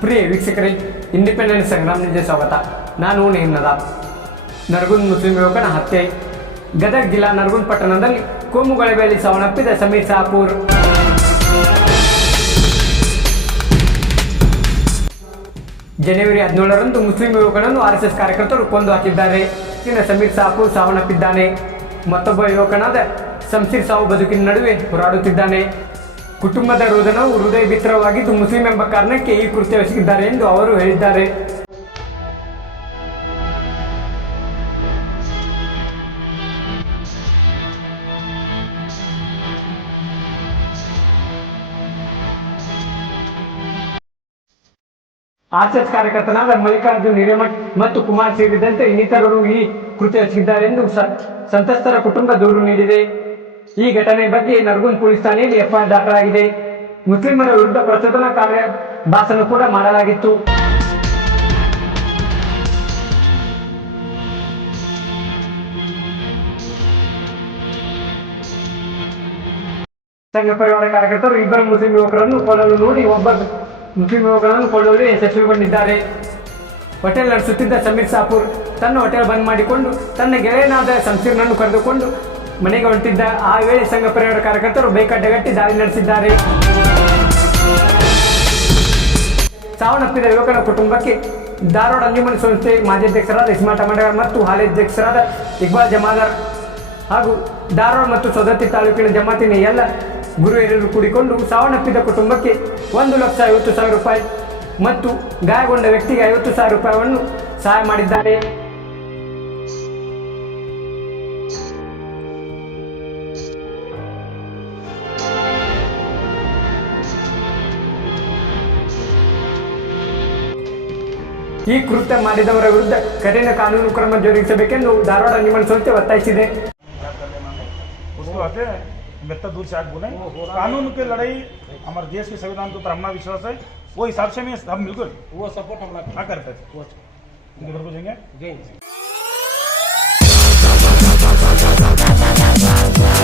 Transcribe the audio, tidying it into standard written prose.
ಪ್ರಿಯ ವೀಕ್ಷಕರೇ, ಇಂಡಿಪೆಂಡೆನ್ಸ್ ಸಂಗ್ರಾಮ ನಿಜ ಸ್ವಾಗತ. ನಾನು ನೇಮ್ನದಾಬ್. ನರಗುಂದ್ ಮುಸ್ಲಿಂ ಯುವಕನ ಹತ್ಯೆ. ಗದಗ ಜಿಲ್ಲಾ ನರಗುಂದ್ ಪಟ್ಟಣದಲ್ಲಿ ಕೋಮು ಗಲಭೆಯಲ್ಲಿ ಸಾವನ್ನಪ್ಪಿದ ಸಮೀರ್ ಸಾಪೂರ್. ಜನವರಿ 17ರಂದು ಮುಸ್ಲಿಂ ಯುವಕನನ್ನು RSS ಕಾರ್ಯಕರ್ತರು ಕೊಂದು ಹಾಕಿದ್ದಾರೆ. ಸಮೀರ್ ಸಾಪೂರ್ ಸಾವನ್ನಪ್ಪಿದ್ದಾನೆ. ಮತ್ತೊಬ್ಬ ಯುವಕನಾದ ಶಂಶೀರ್ ಸಾವು ಬದುಕಿನ ನಡುವೆ ಹೋರಾಡುತ್ತಿದ್ದಾನೆ. ಕುಟುಂಬದ ರೋದನವು ಹೃದಯ ಬಿತ್ತರವಾಗಿದ್ದು ಮುಸ್ಲಿಂ ಎಂಬ ಕಾರಣಕ್ಕೆ ಈ ಕೃತ್ಯ ಎಸಗಿದ್ದಾರೆ ಎಂದು ಅವರು ಹೇಳಿದ್ದಾರೆ. RSS ಕಾರ್ಯಕರ್ತನಾದ ಮಲ್ಲಿಕಾರ್ಜುನ್ ಹಿರೇಮಠ್ ಮತ್ತು ಕುಮಾರ್ ಸೇರಿದಂತೆ ಇನ್ನಿತರರು ಈ ಕೃತ್ಯ ಎಸಗಿದ್ದಾರೆ ಎಂದು ಸಂತ್ರಸ್ತರ ಕುಟುಂಬ ದೂರು ನೀಡಿದೆ. ಈ ಘಟನೆ ಬಗ್ಗೆ ನರಗುಂದ್ ಪೊಲೀಸ್ ಠಾಣೆಯಲ್ಲಿ FIR ದಾಖಲಾಗಿದೆ. ಮುಸ್ಲಿಮರ ವಿರುದ್ಧ ಪ್ರಚೋದನಾ ಕಾರ್ಯ ಭಾಷಣ ಕೂಡ ಮಾಡಲಾಗಿತ್ತು. ಸಂಘ ಪರಿವಾರ ಕಾರ್ಯಕರ್ತರು ಇಬ್ಬರು ಮುಸ್ಲಿಂ ಯುವಕರನ್ನು ಕೊಲ್ಲಲು ನೋಡಿ ಒಬ್ಬ ಮುಸ್ಲಿಂ ಯುವಕರನ್ನು ಕೊಳ್ಳಲು ಯಶಸ್ವಿಗೊಂಡಿದ್ದಾರೆ. ಹೋಟೆಲ್ ನಡೆಸುತ್ತಿದ್ದ ಸಮೀರ್ ಸಾಪೂರ್ ತನ್ನ ಹೋಟೆಲ್ ಬಂದ್ ಮಾಡಿಕೊಂಡು ತನ್ನ ಗೆಳೆಯನಾದ ಶಂಶೀರ್ನನ್ನು ಕರೆದುಕೊಂಡು ಮನೆಗೆ ಹೊರಟಿದ್ದ. ಆ ವೇಳೆ ಸಂಘ ಪರಿವಾರ ಕಾರ್ಯಕರ್ತರು ಬೇಕಾಡ್ಡಗಟ್ಟಿ ದಾಳಿ ನಡೆಸಿದ್ದಾರೆ. ಸಾವನ್ನಪ್ಪಿದ ಯುವಕನ ಕುಟುಂಬಕ್ಕೆ ಧಾರವಾಡ ಅಂಜುಮನ್ ಸಂಸ್ಥೆ ಮಾಜಿ ಅಧ್ಯಕ್ಷರಾದ ಇಸ್ಮಾಟ ಮಂಡಗಾರ್ ಮತ್ತು ಹಾಲಿ ಅಧ್ಯಕ್ಷರಾದ ಇಕ್ಬಾಲ್ ಜಮಾದಾರ್ ಹಾಗೂ ಧಾರವಾಡ ಮತ್ತು ಸವದತ್ತಿ ತಾಲೂಕಿನ ಜಮಾತಿನ ಎಲ್ಲ ಗುರು ಹಿರಿಯರು ಕೂಡಿಕೊಂಡು ಸಾವನ್ನಪ್ಪಿದ ಕುಟುಂಬಕ್ಕೆ 1,50,000 ರೂಪಾಯಿ ಮತ್ತು ಗಾಯಗೊಂಡ ವ್ಯಕ್ತಿಗೆ 50,000 ರೂಪಾಯಿಯನ್ನು ಸಹಾಯ ಮಾಡಿದ್ದಾರೆ. ಈ ಕೃತ್ಯ ಮಾಡಿದವರ ವಿರುದ್ಧ ಕಠಿಣ ಕಾನೂನು ಕ್ರಮ ಜರುಗಿಸಬೇಕೆಂದು ಧಾರವಾಡ ಅಂಜುಮನ್ ಸಂಸ್ಥೆ ಒತ್ತಾಯಿಸಿದೆ. बेहतर दूर से आग बोले कानून की लड़ाई हमारे देश के संविधान के ऊपर हमारा विश्वास है. वो हिसाब से हम बिल्कुल वो सपोर्ट हम करते हैं.